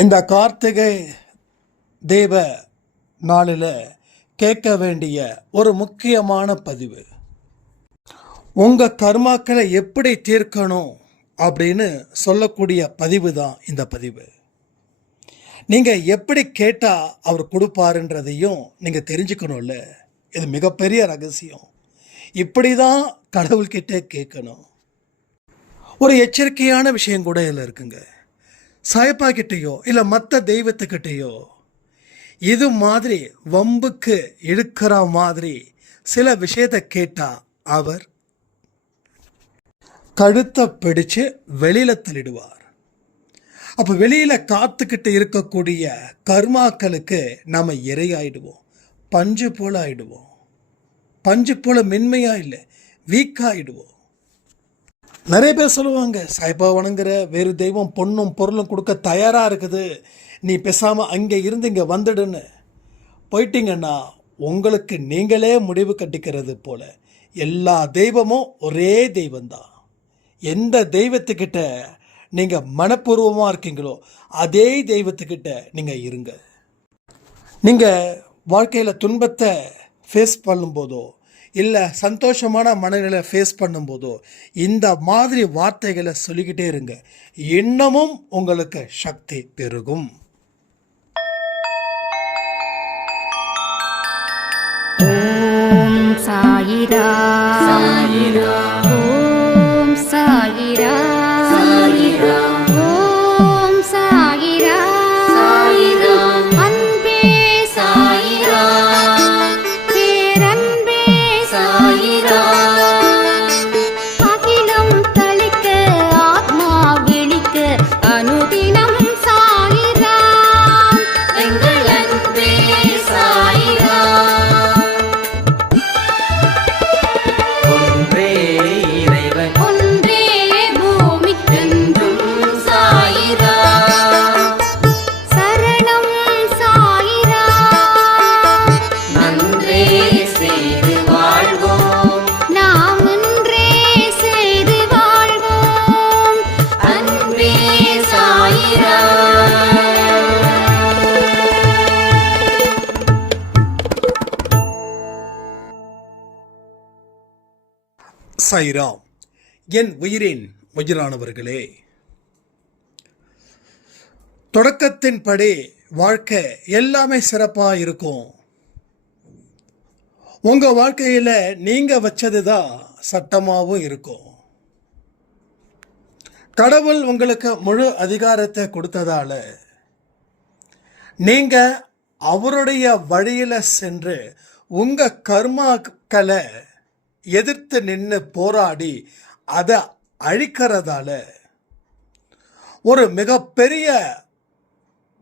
இந்த கார்த்திகை தேவ நாளில் கேட்க வேண்டிய ஒரு முக்கியமான பதிவு, உங்கள் கர்மாக்களை எப்படி தீர்க்கணும் அப்படின்னு சொல்லக்கூடிய பதிவு தான் இந்த பதிவு. நீங்கள் எப்படி கேட்டால் அவர் கொடுப்பாருன்றதையும் நீங்கள் தெரிஞ்சுக்கணும்ல. இது மிகப்பெரிய ரகசியம். இப்படி தான் கடவுள்கிட்ட கேட்கணும். ஒரு எச்சரிக்கையான விஷயம் கூட இதில் இருக்குங்க. சாயப்பா கிட்டேயோ இல்லை மற்ற தெய்வத்துக்கிட்டேயோ இது மாதிரி வம்புக்கு இழுக்கிற மாதிரி சில விஷயத்தை கேட்டால் அவர் கழுத்தை பிடிச்சு வெளியில் தள்ளிடுவார். அப்போ வெளியில் காத்துக்கிட்டு இருக்கக்கூடிய கர்மாக்களுக்கு நாம் இரையாயிடுவோம். பஞ்சு போல் ஆயிடுவோம். பஞ்சு போல் மென்மையாக இல்லை, வீக்காகிடுவோம். நிறைய பேர் சொல்லுவாங்க, சாய்பா வணங்குற வேறு தெய்வம் பொண்ணும் பொருளும் கொடுக்க தயாராக இருக்குது, நீ பேசாமல் அங்கே இருந்து இங்கே வந்துடுன்னு போயிட்டீங்கன்னா உங்களுக்கு நீங்களே முடிவு கட்டிக்கிறது போல. எல்லா தெய்வமும் ஒரே தெய்வந்தான். எந்த தெய்வத்துக்கிட்ட நீங்கள் மனப்பூர்வமாக இருக்கீங்களோ அதே தெய்வத்துக்கிட்ட நீங்கள் இருங்க. நீங்கள் வாழ்க்கையில் துன்பத்தை ஃபேஸ் பண்ணும்போதோ இல்லை சந்தோஷமான மனநிலை ஃபேஸ் பண்ணும்போதோ இந்த மாதிரி வார்த்தைகளை சொல்லிக்கிட்டே இருங்க. இன்னமும் உங்களுக்கு சக்தி பெருகும். ஓம் சாயிரா சாயிரா, ஓம் சாயிரா சாயிரா, ஓம் சாயிரா சாயிரா, அன்பே சாயிரா, பேரன்பே சாயிரா, அகிலம் தளிக்க ஆத்மா விழிக்க அனுதினம் சாயிரா, எங்கள் அன்பே சாயிரா. ஒன்றே இறைவன், ஒன்றே பூமிக்கென்றும் சாயிரா, சரணம் சாயிரா, நன்றே செய்து வாழ்வோம், நாம் ஒன்றே செய்து வாழ்வோம், அன்பே சாயிரா. சாய்ராம். என் உயிரின் உயிரானவர்களே, தொடக்கத்தின்படி வாழ்க்கை எல்லாமே சிறப்பாக இருக்கும். உங்கள் வாழ்க்கையில் நீங்கள் வச்சது தான் சட்டமாகவும் இருக்கும். கடவுள் உங்களுக்கு முழு அதிகாரத்தை கொடுத்ததால நீங்கள் அவருடைய வழியில் சென்று உங்கள் கர்மாக்களை எதிர்த்து நின்று போராடி அதை அழிக்கிறதால ஒரு மிகப்பெரிய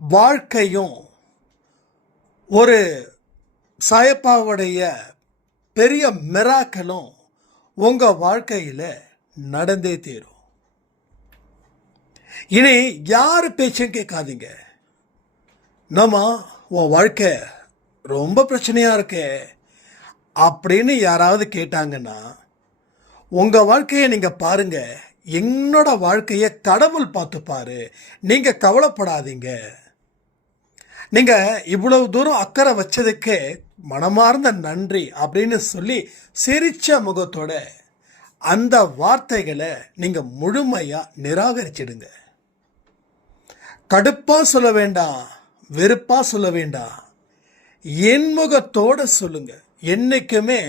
வாழ்க்கையும் ஒரு சாயப்பாவுடைய பெரிய மிராக்களும் உங்கள் வாழ்க்கையில் நடந்தே தீரும். இனி யார் பேச்சும் கேட்காதீங்க. நம்ம உன் வாழ்க்கை ரொம்ப பிரச்சனையாக இருக்கே அப்படின்னு யாராவது கேட்டாங்கன்னா உங்கள் வாழ்க்கையை நீங்கள் பாருங்கள், என்னோட வாழ்க்கையை கடவுள் பார்த்துப்பாரு, நீங்கள் கவலைப்படாதீங்க. நீங்கள் இவ்வளவு தூரம் அக்கறை வச்சதுக்கே மனமார்ந்த நன்றி அப்படின்னு சொல்லி சிரிச்ச முகத்தோட அந்த வார்த்தைகளை நீங்கள் முழுமையாக நிராகரிச்சிடுங்க. கடுப்பாக சொல்ல வேண்டாம், வெறுப்பாக சொல்ல வேண்டாம், என் முகத்தோடு சொல்லுங்கள். என்றைக்குமே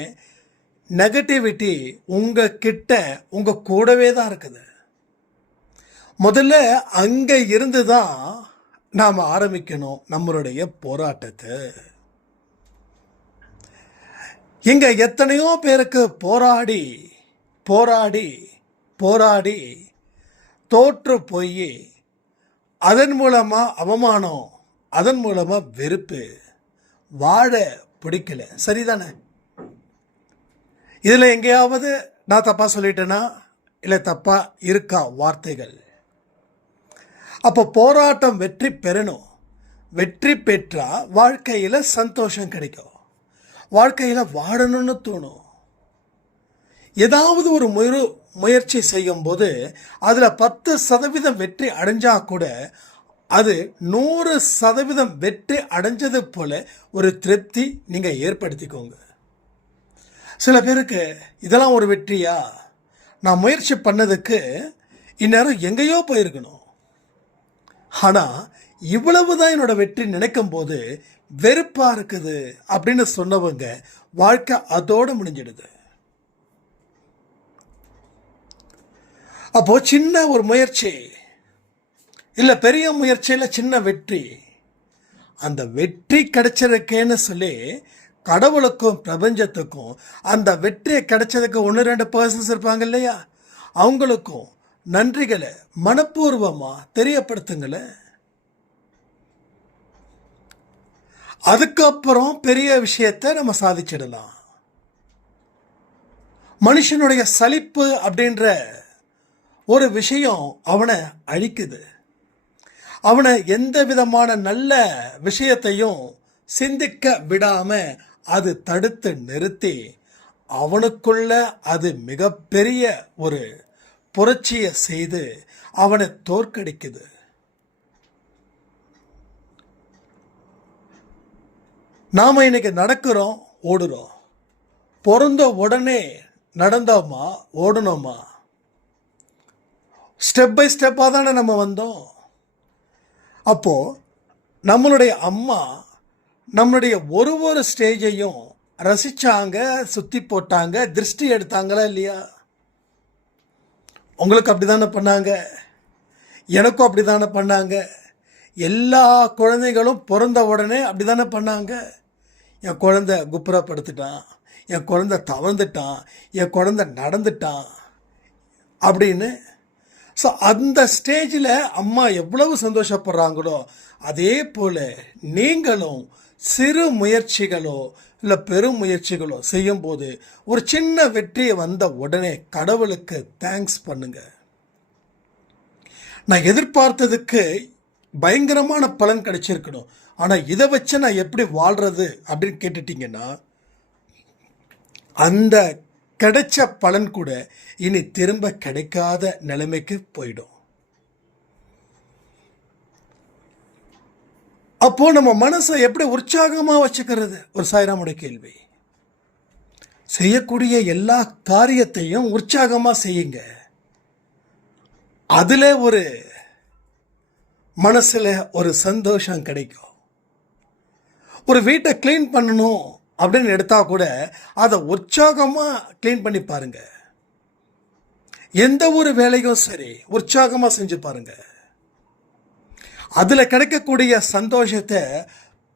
நெகட்டிவிட்டி உங்ககிட்ட உங்கள் கூடவே தான் இருக்குது. முதல்ல அங்கே இருந்து தான் நாம் ஆரம்பிக்கணும் நம்மளுடைய போராட்டத்தை. இங்கே எத்தனையோ பேருக்கு போராடி போராடி போராடி தோற்று போய் அதன் மூலமாக அவமானம், அதன் மூலமாக வெறுப்பு, வாழ பிடிக்கல. சரிதானே? இதில் எங்கேயாவது நான் தப்பாக சொல்லிட்டேன்னா இல்லை தப்பாக இருக்கா வார்த்தைகள்? அப்போ போராட்டம் வெற்றி பெறணும். வெற்றி பெற்றால் வாழ்க்கையில் சந்தோஷம் கிடைக்கும், வாழ்க்கையில் வாழணும்னு தோணும். ஏதாவது ஒரு முயற்சி செய்யும் போது அதில் 10% வெற்றி அடைஞ்சா கூட அது 100% வெற்றி அடைஞ்சது போல ஒரு திருப்தி நீங்கள் ஏற்படுத்திக்கோங்க. சில பேருக்கு இதெல்லாம் ஒரு வெற்றியா, நான் முயற்சி பண்ணதுக்கு இந்நேரம் எங்கேயோ போயிருக்கணும், ஆனால் இவ்வளவுதான் என்னோட வெற்றி நினைக்கும் போது வெறுப்பா இருக்குது அப்படின்னு சொன்னவங்க வாழ்க்கை அதோடு முடிஞ்சிடுது. அப்போ சின்ன ஒரு முயற்சி இல்லை பெரிய முயற்சியில் சின்ன வெற்றி, அந்த வெற்றி கிடைச்சிருக்கேன்னு சொல்லி கடவுளுக்கும் பிரபஞ்சத்துக்கும் அந்த வெற்றியை கிடைச்சதுக்கு 1-2 பர்சன்ஸ் இருப்பாங்க இல்லையா, அவங்களுக்கும் நன்றிகளை மனப்பூர்வமாக தெரியப்படுத்துங்களேன். அதுக்கப்புறம் பெரிய விஷயத்தை நம்ம சாதிச்சிடலாம். மனுஷனுடைய சலிப்பு அப்படின்ற ஒரு விஷயம் அவனை அழிக்குது. அவனை எந்த விதமான நல்ல விஷயத்தையும் சிந்திக்க விடாம அது தடுத்து நிறுத்தி அவனுக்குள்ள அது மிகப்பெரிய ஒரு புரட்சியை செய்து அவனை தோற்கடிக்குது. நாம இன்னைக்கு நடக்கிறோம், ஓடுறோம். பிறந்த உடனே நடந்தோமா ஓடணுமா? ஸ்டெப் பை ஸ்டெப்பாக தானே நம்ம வந்தோம். அப்போது நம்மளுடைய அம்மா நம்மளுடைய ஒரு ஸ்டேஜையும் ரசித்தாங்க, சுற்றி போட்டாங்க, திருஷ்டி எடுத்தாங்களா இல்லையா? உங்களுக்கு அப்படி தானே பண்ணாங்க, எனக்கும் அப்படி தானே பண்ணாங்க. எல்லா குழந்தைகளும் பிறந்த உடனே அப்படி தானே பண்ணாங்க. என் குழந்தை குப்புறப்படுத்திட்டான், என் குழந்தை தவழ்ந்துட்டான், என் குழந்தை நடந்துட்டான் அப்படின்னு. ஸோ அந்த ஸ்டேஜில் அம்மா எவ்வளவு சந்தோஷப்படுறாங்களோ அதே போல் நீங்களும் சிறு முயற்சிகளோ இல்லை பெரும் முயற்சிகளோ செய்யும்போது ஒரு சின்ன வெற்றியை வந்த உடனே கடவுளுக்கு தேங்க்ஸ் பண்ணுங்க. நான் எதிர்பார்த்ததுக்கு பயங்கரமான பலன் கிடைச்சிருக்கணும், ஆனால் இதை வச்சு நான் எப்படி வாழ்கிறது அப்படின்னு கேட்டுட்டிங்கன்னா அந்த கிடைச்ச பலன் கூட இனி திரும்ப கிடைக்காத நிலைமைக்கு போயிடும். அப்போ நம்ம மனசை எப்படி உற்சாகமாக வச்சுக்கிறது? ஒரு சாய்ராமுடைய கேள்வி. செய்யக்கூடிய எல்லா காரியத்தையும் உற்சாகமாக செய்யுங்க. அதில் ஒரு மனசில் ஒரு சந்தோஷம் கிடைக்கும். ஒரு வீட்டை க்ளீன் பண்ணணும் அப்படின்னு எடுத்தா கூட அதை உற்சாகமாக க்ளீன் பண்ணி பாருங்க. எந்த ஒரு வேலையும் சரி உற்சாகமாக செஞ்சு பாருங்க. அதில் கிடைக்கக்கூடிய சந்தோஷத்தை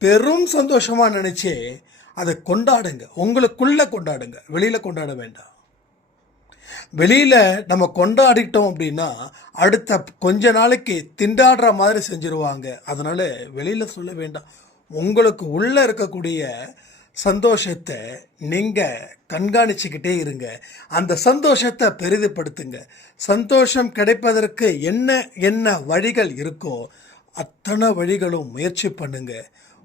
பெரும் சந்தோஷமாக நினச்சி அதை கொண்டாடுங்க. உங்களுக்குள்ளே கொண்டாடுங்க, வெளியில் கொண்டாட வேண்டாம். வெளியில் நம்ம கொண்டாடிட்டோம் அப்படின்னா அடுத்த கொஞ்ச நாளைக்கு திண்டாடுற மாதிரி செஞ்சுருவாங்க. அதனால் வெளியில் சொல்ல வேண்டாம். உங்களுக்கு உள்ளே இருக்கக்கூடிய சந்தோஷத்தை நீங்கள் கண்காணிச்சுக்கிட்டே இருங்க. அந்த சந்தோஷத்தை பெரிதுபடுத்துங்க. சந்தோஷம் கிடைப்பதற்கு என்ன என்ன வழிகள் இருக்கோ அத்தனை வழிகளும் முயற்சி பண்ணுங்க.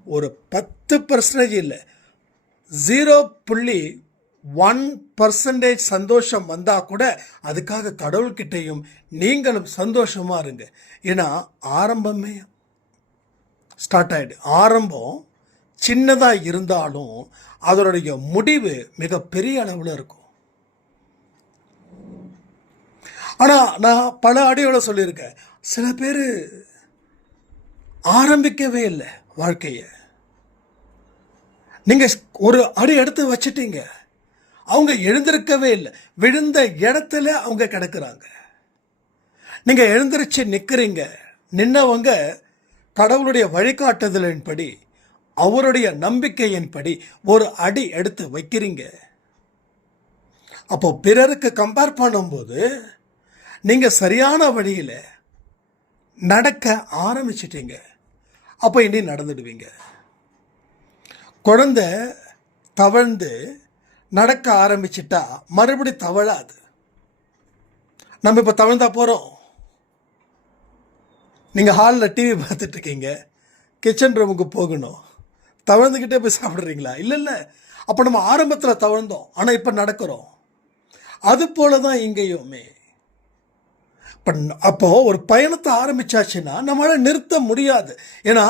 ஒரு 10% இல்லை, 0.1% சந்தோஷம் வந்தால் கூட அதுக்காக கடவுள்கிட்டையும் நீங்களும் சந்தோஷமாக இருங்க. ஏன்னா ஆரம்பமே ஸ்டார்ட் ஆகிடு. ஆரம்பம் சின்னதாக இருந்தாலும் அதனுடைய முடிவு மிக பெரிய அளவில் இருக்கும். ஆனால் நான் பல அடியோட சொல்லியிருக்கேன், சில பேர் ஆரம்பிக்கவே இல்லை வாழ்க்கையை. நீங்கள் ஒரு அடி எடுத்து வச்சிட்டீங்க, அவங்க எழுந்திருக்கவே இல்லை, விழுந்த இடத்துல அவங்க கிடக்குறாங்க. நீங்கள் எழுந்திருச்சு நிற்கிறீங்க, நின்னவங்க கடவுளுடைய வழிகாட்டுதலின்படி அவருடைய நம்பிக்கையின்படி ஒரு அடி எடுத்து வைக்கிறீங்க. அப்போ பிறருக்கு கம்பேர் பண்ணும்போது நீங்கள் சரியான வழியில் நடக்க ஆரம்பிச்சிட்டீங்க. அப்போ இனி நடந்துடுவீங்க. குழந்தை தவழ்ந்து நடக்க ஆரம்பிச்சிட்டா மறுபடி தவழாது. நம்ம இப்போ தவழ்ந்தா போகிறோம். நீங்கள் ஹாலில் டிவி பார்த்துட்ருக்கீங்க, கிச்சன் ரூமுக்கு போகணும், தவழ்ந்துக்கிட்டே போய் சாப்பிட்றீங்களா? இல்லை. அப்போ நம்ம ஆரம்பத்தில் தவழ்ந்தோம், ஆனால் இப்போ நடக்கிறோம். அது போல தான் இங்கேயுமே அப்போ ஒரு பயணத்தை ஆரம்பிச்சாச்சுன்னா நம்மளால நிறுத்த முடியாது. ஏன்னா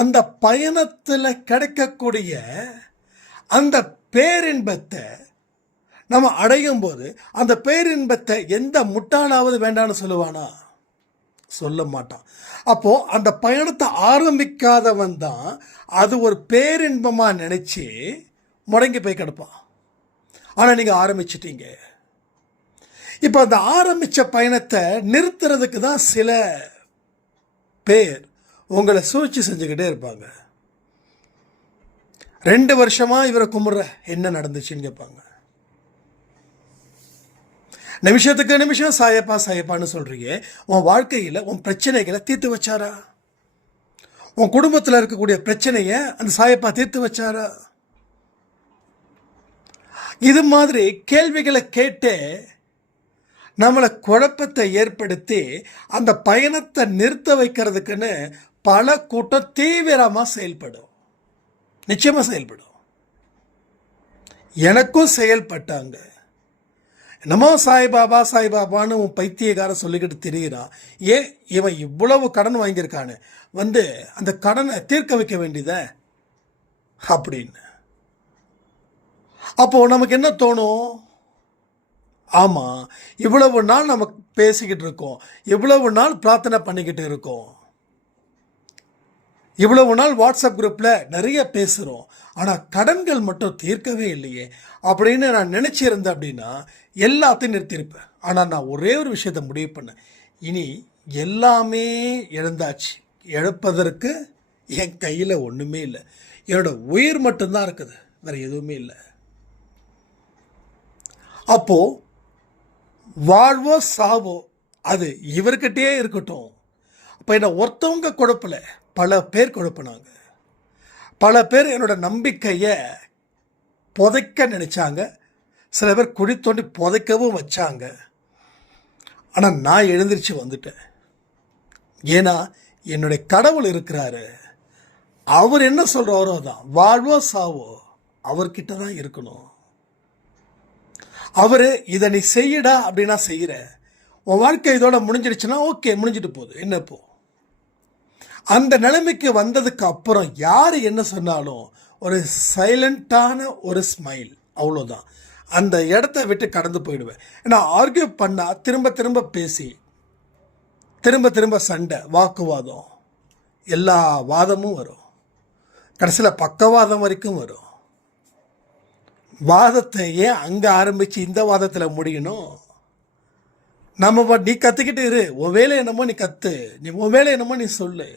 அந்த பயணத்தில் கிடைக்கக்கூடிய அந்த பேரின்பத்தை நம்ம அடையும் போது அந்த பேரின்பத்தை எந்த முட்டாளாவது வேண்டான்னு சொல்லுவானா? சொல்ல மாட்டான். அப்போ அந்த பயணத்தை ஆரம்பிக்காதவன் தான் அது ஒரு பேரின்பமாக நினைச்சு முடங்கி போய் கிடப்பான். ஆனால் நீங்கள் ஆரம்பிச்சிட்டீங்க. இப்போ அந்த ஆரம்பித்த பயணத்தை நிறுத்துறதுக்கு தான் சில பேர் உங்களை சூழ்ச்சி செஞ்சுக்கிட்டே இருப்பாங்க. 2 வருஷமா இவரை கும்பிட்ற, என்ன நடந்துச்சுன்னு கேட்பாங்க. நிமிஷத்துக்கு நிமிஷம் சாயப்பா சாயப்பான்னு சொல்றீங்க. உன் வாழ்க்கையில் உன் பிரச்சனைகளை தீர்த்து வச்சாரா? உன் குடும்பத்தில் இருக்கக்கூடிய பிரச்சனைய அந்த சாயப்பா தீர்த்து வச்சாரா? இது மாதிரி கேள்விகளை கேட்டு நம்மளை குழப்பத்தை ஏற்படுத்தி அந்த பயணத்தை நிறுத்த வைக்கிறதுக்குன்னு பல கூட்டம் தீவிரமாக செயல்படும். நிச்சயமாக செயல்படும். எனக்கும் செயல்பட்டாங்க. என்னமோ சாய்பாபா சாய்பாபான்னு உன் பைத்தியக்காரன் சொல்லிக்கிட்டு திரிகிறான். ஏன் இவன் இவ்வளவு கடன் வாங்கியிருக்கானு, அந்த கடனை தீர்க்க வைக்க வேண்டியத அப்படின்னு. அப்போ நமக்கு என்ன தோணும்? ஆமாம், இவ்வளவு நாள் நம்ம பேசிக்கிட்டு இருக்கோம், இவ்வளவு நாள் பிரார்த்தனை பண்ணிக்கிட்டு இருக்கோம், இவ்வளவு நாள் வாட்ஸ்அப் குரூப்பில் நிறைய பேசுகிறோம், ஆனால் கடன்கள் மட்டும் தீர்க்கவே இல்லையே அப்படின்னு நான் நினச்சிருந்தேன் அப்படின்னா எல்லாத்தையும் நிறுத்தியிருப்பேன். ஆனால் நான் ஒரே ஒரு விஷயத்தை முடிவு பண்ணேன். இனி எல்லாமே இழந்தாச்சு, இழப்பதற்கு என் கையில் ஒன்றுமே இல்லை, என்னோட உயிர் மட்டும்தான் இருக்குது, வேறு எதுவுமே இல்லை. அப்போது வாழ்வோ சாவோ அது இவர்கிட்டே இருக்கட்டும். அப்போ என்னை ஒருத்தவங்க குழப்பல, பல பேர் குழப்பினாங்க. பல பேர் என்னோட நம்பிக்கையை புதைக்க நினச்சாங்க. சில பேர் குழி தோண்டி புதைக்கவும் வச்சாங்க. ஆனால் நான் எழுந்திரிச்சு வந்துட்டேன். ஏன்னா என்னுடைய கடவுள் இருக்கிறாரு. அவர் என்ன சொல்கிறாரோ தான், வாழ்வோ சாவோ அவர்கிட்ட தான் இருக்கணும். அவர் இதை நீ செய்யடா அப்படின்னா செய்கிற, உன் வாழ்க்கை இதோட முடிஞ்சிடுச்சுன்னா ஓகே, முடிஞ்சிட்டு போகுது, என்ன போ. அந்த நிலைமைக்கு வந்ததுக்கு அப்புறம் யார் என்ன சொன்னாலும் ஒரு சைலண்டான ஒரு ஸ்மைல், அவ்வளோதான். அந்த இடத்த விட்டு கடந்து போயிடுவேன். ஏன்னா ஆர்கியூ பண்ணால் திரும்ப திரும்ப பேசி திரும்ப திரும்ப சண்டை, வாக்குவாதம், எல்லா வாதமும் வரும். கடைசியில் பக்கவாதம் வரைக்கும் வரும். வாதத்தை ஏன் அங்கே ஆரம்பித்து இந்த வாதத்தில் முடியணும்? நீ கற்றுக்கிட்டு இரு, உன் வேலை என்னமோ நீ கற்று, உன் வேலை என்னமோ நீ சொல்லு.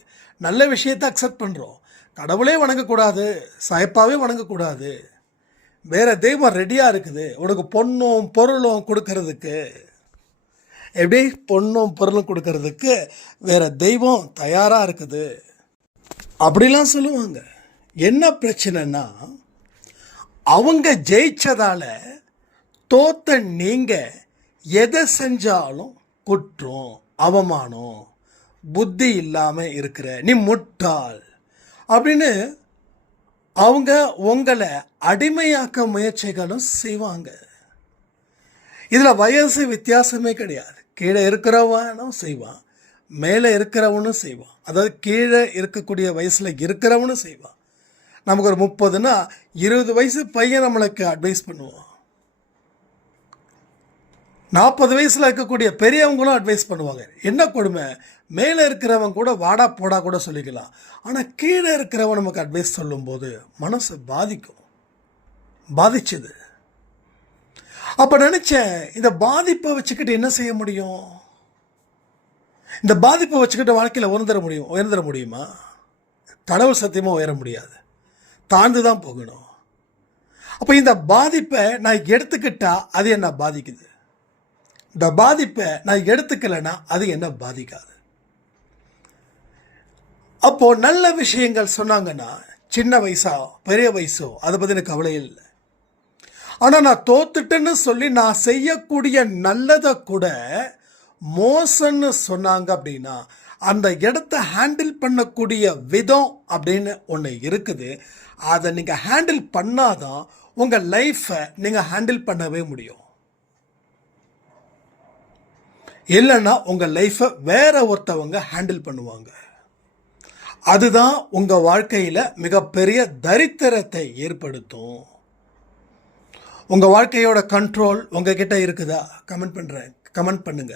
நல்ல விஷயத்தை அக்செப்ட் பண்ணுறோம். கடவுளே வணங்கக்கூடாது, சாயப்பாவே வணங்கக்கூடாது, வேறு தெய்வம் ரெடியாக இருக்குது உனக்கு பொண்ணும் பொருளும் கொடுக்கறதுக்கு. எப்படி பொண்ணும் பொருளும் கொடுக்கறதுக்கு வேறு தெய்வம் தயாராக இருக்குது அப்படிலாம் சொல்லுவாங்க. என்ன பிரச்சனைன்னா, அவங்க ஜெயிச்சதால தோத்த நீங்கள் எதை செஞ்சாலும் குற்றம், அவமானம், புத்தி இல்லாமல் இருக்கிற, நீ முட்டாள் அப்படின்னு அவங்க உங்களை அடிமையாக்க முயற்சிகளும் செய்வாங்க. இதில் வயசு வித்தியாசமே கிடையாது. கீழே இருக்கிறவனும் செய்வான், மேலே இருக்கிறவனும் செய்வான். அதாவது கீழே இருக்கக்கூடிய வயசில் இருக்கிறவனும் செய்வான். நமக்கு ஒரு 30னா 20 வயசு பையன் நம்மளுக்கு அட்வைஸ் பண்ணுவான். 40 வயசில் இருக்கக்கூடிய பெரியவங்களும் அட்வைஸ் பண்ணுவாங்க. என்ன கொடுமை, மேலே இருக்கிறவன் கூட வாடா போடா கூட சொல்லிக்கலாம், ஆனால் கீழே இருக்கிறவன் நமக்கு அட்வைஸ் சொல்லும்போது மனசு பாதிச்சுது. அப்போ நினச்சேன், இந்த பாதிப்பை வச்சுக்கிட்டு என்ன செய்ய முடியும்? இந்த பாதிப்பை வச்சுக்கிட்டு வாழ்க்கையில் உயர்ந்துட முடியுமா? கடவுள் சத்தியமாக உயர முடியாது, தாழ்ந்து தான் போகணும். அப்போ இந்த பாதிப்பை நான் எடுத்துக்கிட்டா அது என்ன பாதிக்குது, இந்த பாதிப்பை நான் எடுத்துக்கலைன்னா அது என்ன பாதிக்காது. அப்போது நல்ல விஷயங்கள் சொன்னாங்கன்னா சின்ன வயசோ பெரிய வயசோ அதை பற்றி எனக்கு கவலை இல்லை. ஆனால் நான் தோத்துட்டேன்னு சொல்லி நான் செய்யக்கூடிய நல்லதை கூட மோசம்னு சொன்னாங்க அப்படின்னா அந்த இடத்த ஹேண்டில் பண்ணக்கூடிய விதம் அப்படின்னு ஒன்று இருக்குது. அதை நீங்கள் ஹேண்டில் பண்ணாதான் உங்கள் லைஃப்பை நீங்கள் ஹேண்டில் பண்ணவே முடியும். இல்லைன்னா உங்கள் லைஃப்பை வேற ஒருத்தவங்க ஹேண்டில் பண்ணுவாங்க. அதுதான் உங்கள் வாழ்க்கையில் மிகப்பெரிய தரித்திரத்தை ஏற்படுத்தும். உங்கள் வாழ்க்கையோட கண்ட்ரோல் உங்ககிட்ட இருக்குதா? கமெண்ட் பண்ணுங்க.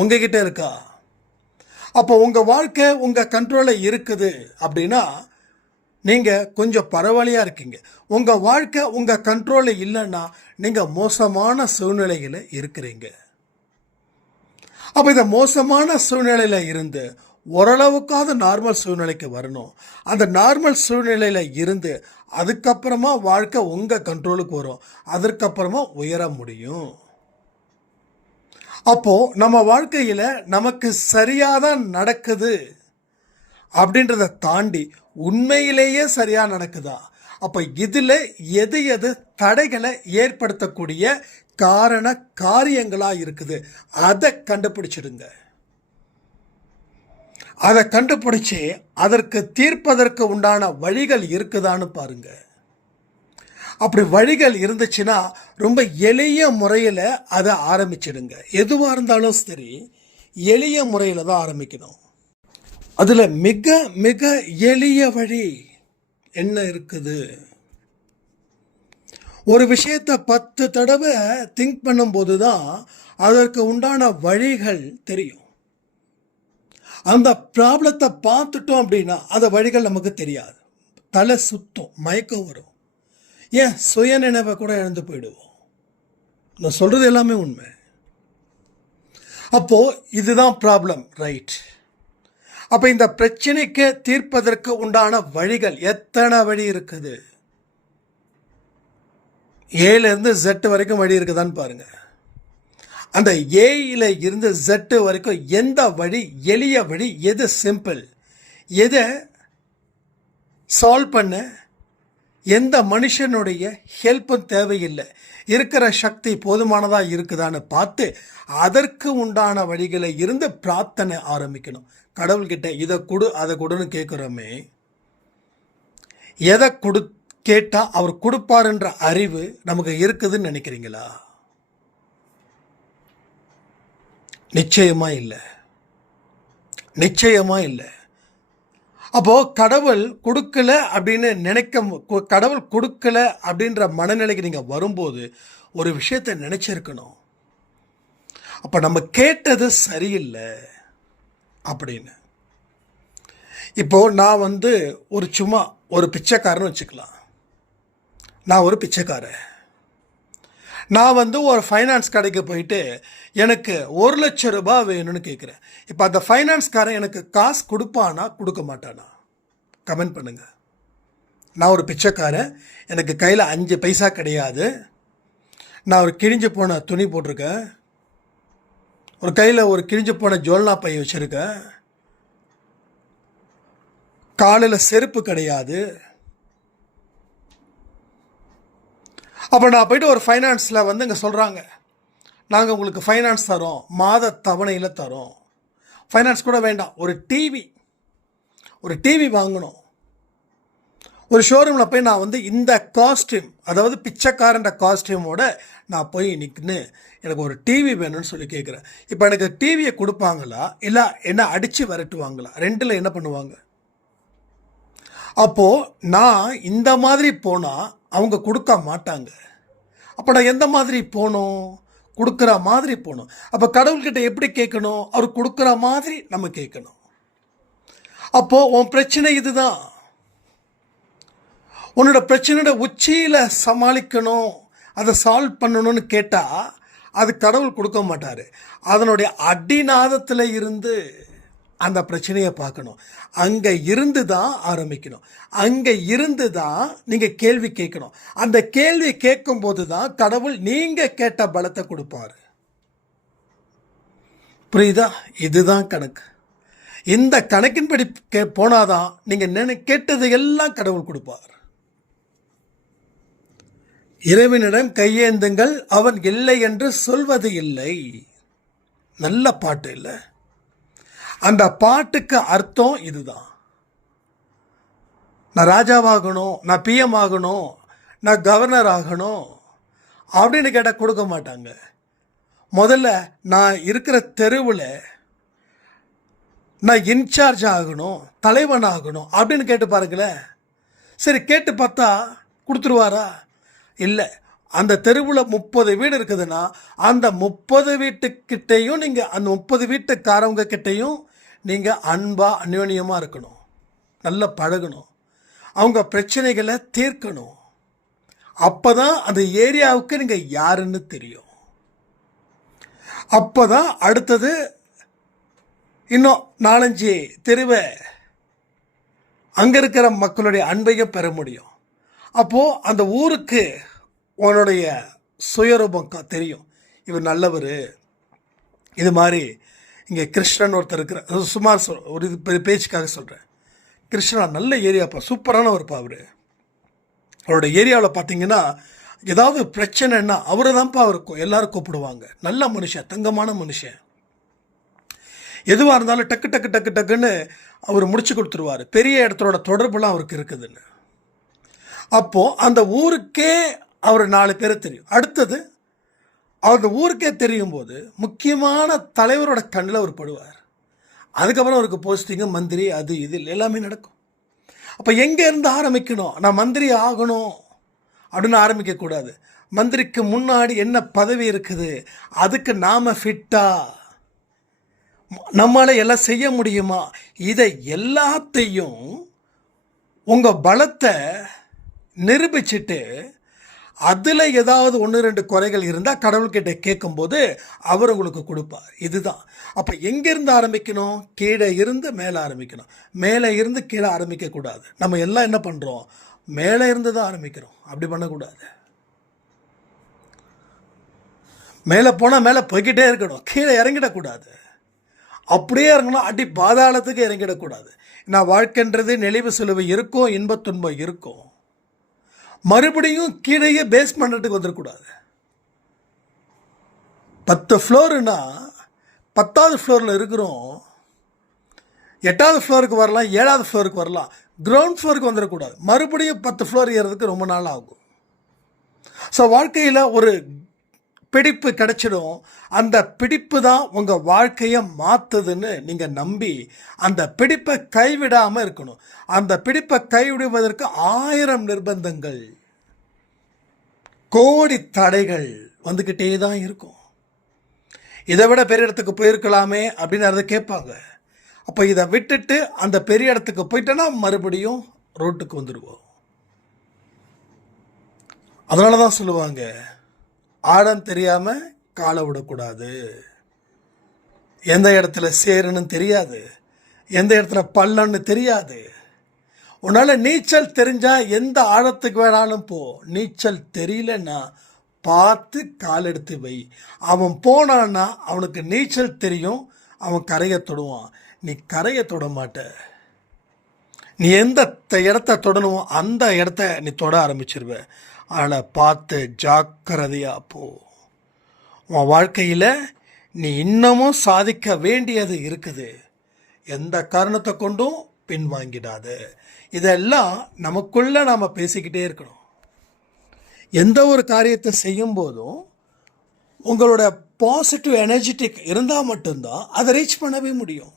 உங்ககிட்ட இருக்கா? அப்போ உங்கள் வாழ்க்கை உங்கள் கண்ட்ரோலில் இருக்குது அப்படின்னா நீங்கள் கொஞ்சம் பரவாயில்லையாக இருக்கீங்க. உங்கள் வாழ்க்கை உங்கள் கண்ட்ரோலில் இல்லைன்னா நீங்கள் மோசமான சூழ்நிலையில் இருக்கிறீங்க. அப்போ இந்த மோசமான சூழ்நிலையில் இருந்து ஓரளவுக்காவது நார்மல் சூழ்நிலைக்கு வரணும். அந்த நார்மல் சூழ்நிலையில் இருந்து அதுக்கப்புறமா வாழ்க்கை உங்கள் கண்ட்ரோலுக்கு வரும். அதற்கப்புறமா உயர முடியும். அப்போது நம்ம வாழ்க்கையில் நமக்கு சரியாக தான் நடக்குது அப்படின்றத தாண்டி உண்மையிலேயே சரியாக நடக்குதா? அப்போ இதில் எது எது தடைகளை ஏற்படுத்தக்கூடிய காரண காரியங்களாக இருக்குது அதை கண்டுபிடிச்சிடுங்க. அதை கண்டுபிடிச்சி அதற்கு தீர்ப்பதற்கு உண்டான வழிகள் இருக்குதான்னு பாருங்க. அப்படி வழிகள் இருந்துச்சுன்னா ரொம்ப எளிய முறையில் அதை ஆரம்பிச்சிடுங்க. எதுவாக இருந்தாலும் சரி எளிய முறையில் தான் ஆரம்பிக்கணும். அதில் மிக மிக எளிய வழி என்ன இருக்குது? ஒரு விஷயத்தை 10 தடவை திங்க் பண்ணும்போது தான் அதற்கு உண்டான வழிகள் தெரியும். அந்த ப்ராப்ளத்தை பார்த்துட்டோம் அப்படின்னா அந்த வழிகள் நமக்கு தெரியாது. தலை சுத்தம், மயக்கம் வரும், ஏன் சுய நினைவை கூட இழந்து போயிடுவோம். நான் சொல்கிறது எல்லாமே உண்மை. அப்போது இதுதான் ப்ராப்ளம், ரைட்? அப்போ இந்த பிரச்சனைக்கு தீர்ப்பதற்கு உண்டான வழிகள் எத்தனை வழி இருக்குது? ஏலேருந்து Z வரைக்கும் வழி இருக்குதான்னு பாருங்கள். அந்த ஏயில் இருந்து Z வரைக்கும் எந்த வழி எளிய வழி, எது சிம்பிள், எதை சால்வ் பண்ண எந்த மனுஷனுடைய ஹெல்ப்பும் தேவையில்லை, இருக்கிற சக்தி போதுமானதாக இருக்குதான்னு பார்த்து அதற்கு உண்டான வழிகளை இருந்து பிரார்த்தனை ஆரம்பிக்கணும். கடவுள்கிட்ட இதை கொடு அதை கொடுன்னு கேட்குறோமே, எதை கேட்டால் அவர் கொடுப்பாருன்ற அறிவு நமக்கு இருக்குதுன்னு நினைக்கிறீங்களா? நிச்சயமாக இல்லை, நிச்சயமாக இல்லை. அப்போது கடவுள் கொடுக்கல அப்படின்னு கடவுள் கொடுக்கல அப்படின்ற மனநிலைக்கு நீங்கள் வரும்போது ஒரு விஷயத்தை நினச்சிருக்கணும், அப்போ நம்ம கேட்டது சரியில்லை அப்படின்னு. இப்போது நான் சும்மா ஒரு பிச்சைக்காரன்னு வச்சுக்கலாம். நான் ஒரு பிச்சைக்காரன். நான் ஒரு ஃபைனான்ஸ் கடைக்கு போயிட்டு எனக்கு 1 லட்சம் ரூபாய் வேணும்னு கேட்குறேன். இப்போ அந்த ஃபைனான்ஸ்காரன் எனக்கு காசு கொடுப்பானா கொடுக்க மாட்டானா? கமெண்ட் பண்ணுங்கள். நான் ஒரு பிச்சைக்காரன், எனக்கு கையில் 5 பைசா கிடையாது. நான் ஒரு கிழிஞ்சு போன துணி போட்டிருக்கேன், ஒரு கையில் ஒரு கிழிஞ்சு போன ஜோல்னா பை வச்சுருக்கேன், காலில் செருப்பு கிடையாது. அப்போ நான் போய்ட்டு ஒரு ஃபைனான்ஸில் இங்கே சொல்கிறாங்க, நாங்கள் உங்களுக்கு ஃபைனான்ஸ் தரோம், மாத தவணையில் தரோம். ஃபைனான்ஸ் கூட வேண்டாம், ஒரு டிவி வாங்கணும். ஒரு ஷோரூமில் போய் நான் இந்த காஸ்டியூம், அதாவது பிச்சைக்காரன்ற காஸ்டியூமோட நான் போய் நிற்குன்னு எனக்கு ஒரு டிவி வேணும்னு சொல்லி கேட்குறேன். இப்போ எனக்கு டிவியை கொடுப்பாங்களா இல்லை என்ன அடித்து விரட்டுவாங்களா? 2ல் என்ன பண்ணுவாங்க? அப்போது நான் இந்த மாதிரி போனால் அவங்க கொடுக்க மாட்டாங்க. அப்போ நான் எந்த மாதிரி போகணும்? கொடுக்குற மாதிரி போகணும். அப்போ கடவுள்கிட்ட எப்படி கேட்கணும்? அவர் கொடுக்குற மாதிரி நம்ம கேட்கணும். அப்போது உன் பிரச்சனை இதுதான். உன்னோட பிரச்சனையோட உச்சியில் சமாளிக்கணும், அதை சால்வ் பண்ணணும்னு கேட்டால் அது கடவுள் கொடுக்க மாட்டார். அதனுடைய அடிநாதத்தில் இருந்து அந்த பிரச்சனையை பார்க்கணும். அங்கே இருந்து தான் ஆரம்பிக்கணும். அங்கே இருந்து தான் நீங்கள் கேள்வி கேட்கணும். அந்த கேள்வி கேட்கும்போது தான் கடவுள் நீங்கள் கேட்ட பலத்தை கொடுப்பார். புரியுதா? இதுதான் கணக்கு. இந்த கணக்கின்படி போனாதான் நீங்கள் கேட்டது எல்லாம் கடவுள் கொடுப்பார். இறைவனிடம் கையேந்துங்கள், அவன் இல்லை என்று சொல்வது இல்லை. நல்ல பாட்டு இல்லை? அந்த பாட்டுக்கு அர்த்தம் இதுதான். நான் ராஜாவாகணும், நான் பிஎம் ஆகணும், நான் கவர்னர் ஆகணும் அப்படின்னு கேட்டால் கொடுக்க மாட்டாங்க. முதல்ல நான் இருக்கிற தெருவில் நான் இன்சார்ஜ் ஆகணும், தலைவன் ஆகணும் அப்படின்னு கேட்டு பாருங்களேன். சரி, கேட்டு பார்த்தா கொடுத்துருவாரா? இல்லை. அந்த தெருவில் 30 வீடு இருக்குதுன்னா அந்த 30 வீட்டுக்கிட்டையும் நீங்கள், அந்த 30 வீட்டுக்காரவங்க கிட்டையும் நீங்கள் அன்பாக அந்யோன்யமாக இருக்கணும், நல்லா பழகணும், அவங்க பிரச்சனைகளை தீர்க்கணும். அப்போ தான் அந்த ஏரியாவுக்கு நீங்கள் யாருன்னு தெரியும். அப்போ தான் அடுத்தது இன்னும் 4-5 தெருவை அங்கே இருக்கிற மக்களுடைய அன்பையும் பெற முடியும். அப்போது அந்த ஊருக்கு உன்னுடைய சுயரூபம் தெரியும். இவர் நல்லவர். இது மாதிரி இங்கே கிருஷ்ணன் ஒருத்தர் இருக்கிற, சுமார் ஒரு இது பேச்சுக்காக சொல்கிறேன். கிருஷ்ணா நல்ல ஏரியாப்பா, சூப்பரானவர்ப்பா அவர். அவரோட ஏரியாவில் பார்த்தீங்கன்னா ஏதாவது பிரச்சனைன்னா அவரை தான்ப்பா இருக்கும் எல்லாரும் கூப்பிடுவாங்க. நல்ல மனுஷன், தங்கமான மனுஷன். எதுவாக இருந்தாலும் டக்கு டக்கு டக்கு டக்குன்னு அவர் முடிச்சு கொடுத்துருவார். பெரிய இடத்தோட தொடர்புலாம் அவருக்கு இருக்குதுன்னு. அப்போது அந்த ஊருக்கே அவர் 4 பேர் தெரியும். அடுத்தது அந்த ஊருக்கே தெரியும் போது முக்கியமான தலைவரோட கண்ணில் அவர் படுவார். அதுக்கப்புறம் அவருக்கு போஸ்டிங்கு, மந்திரி, அது இது எல்லாமே நடக்கும். அப்போ எங்கேருந்து ஆரம்பிக்கணும்? நான் மந்திரி ஆகணும் அப்படின்னு ஆரம்பிக்கக்கூடாது. மந்திரிக்கு முன்னாடி என்ன பதவி இருக்குது, அதுக்கு நாம் ஃபிட்டா, நம்மளால் எல்லாம் செய்ய முடியுமா, இதை எல்லாத்தையும் உங்கள் பலத்தை நிரூபிச்சுட்டு அதில் ஏதாவது 1-2 குறைகள் இருந்தால் கடவுள்கிட்ட கேட்கும்போது அவர் உங்களுக்கு கொடுப்பார். இதுதான். அப்போ எங்கேருந்து ஆரம்பிக்கணும்? கீழே இருந்து மேலே ஆரம்பிக்கணும். மேலே இருந்து கீழே ஆரம்பிக்கக்கூடாது. நம்ம எல்லாம் என்ன பண்ணுறோம்? மேலே இருந்து தான் ஆரம்பிக்கிறோம். அப்படி பண்ணக்கூடாது. மேலே போனால் மேலே போய்கிட்டே இருக்கணும், கீழே இறங்கிடக்கூடாது. அப்படியே இறங்கணும், அடி பாதாளத்துக்கு இறங்கிடக்கூடாது. நான் வாழ்க்கைன்றது நெளிவு சுழிவு இருக்கும், இன்பத் துன்பம் இருக்கும். மறுபடியும் கீழேயே பேஸ்மெண்ட்டுக்கு வந்துடக்கூடாது. 10 ஃப்ளோருன்னா 10வது ஃப்ளோரில் இருக்கிறோம், 8வது ஃப்ளோருக்கு வரலாம், 7வது ஃப்ளோருக்கு வரலாம், கிரவுண்ட் ஃப்ளோருக்கு வந்துடக்கூடாது. மறுபடியும் 10 ஃப்ளோர் ஏறதுக்கு ரொம்ப நாள் ஆகும். ஸோ வாழ்க்கையில் ஒரு பிடிப்பு கிடைச்சிடும். அந்த பிடிப்பு தான் உங்கள் வாழ்க்கையை மாற்றுதுன்னு நீங்கள் நம்பி அந்த பிடிப்பை கைவிடாமல் இருக்கணும். அந்த பிடிப்பை கைவிடுவதற்கு 1000 நிர்பந்தங்கள், கோடி தடைகள் வந்துக்கிட்டே தான் இருக்கும். இதை விட பெரிய இடத்துக்கு போயிருக்கலாமே அப்படின்னு அதை கேட்பாங்க. அப்போ இதை விட்டுட்டு அந்த பெரிய இடத்துக்கு போயிட்டோன்னா மறுபடியும் ரோட்டுக்கு வந்துடுவோம். அதனால தான் சொல்லுவாங்க, ஆழம் தெரியாமல் காலை விடக்கூடாது. எந்த இடத்துல சேருன்னு தெரியாது, எந்த இடத்துல பள்ளம்னு தெரியாது. உன்னால் நீச்சல் தெரிஞ்சால் எந்த ஆழத்துக்கு வேணாலும் போ. நீச்சல் தெரியலன்னா பார்த்து கால் எடுத்து வை. அவன் போனான்னா அவனுக்கு நீச்சல் தெரியும், அவன் கரையை தொடுவான். நீ கரையை தொட மாட்ட. நீ எந்த இடத்த தொடணுமோ அந்த இடத்த நீ தொட ஆரம்பிச்சிருவ. ஆனால் பார்த்து ஜாக்கிரதையாக போ. உன் வாழ்க்கையில் நீ இன்னமும் சாதிக்க வேண்டியது இருக்குது. எந்த காரணத்தை கொண்டும் பின்வாங்கிடாது. இதெல்லாம் நமக்குள்ளே நாம் பேசிக்கிட்டே இருக்கணும். எந்த ஒரு காரியத்தை செய்யும் போதும் உங்களோட பாசிட்டிவ் எனர்ஜெட்டிக் இருந்தால் மட்டும்தான் அதை ரீச் பண்ணவே முடியும்.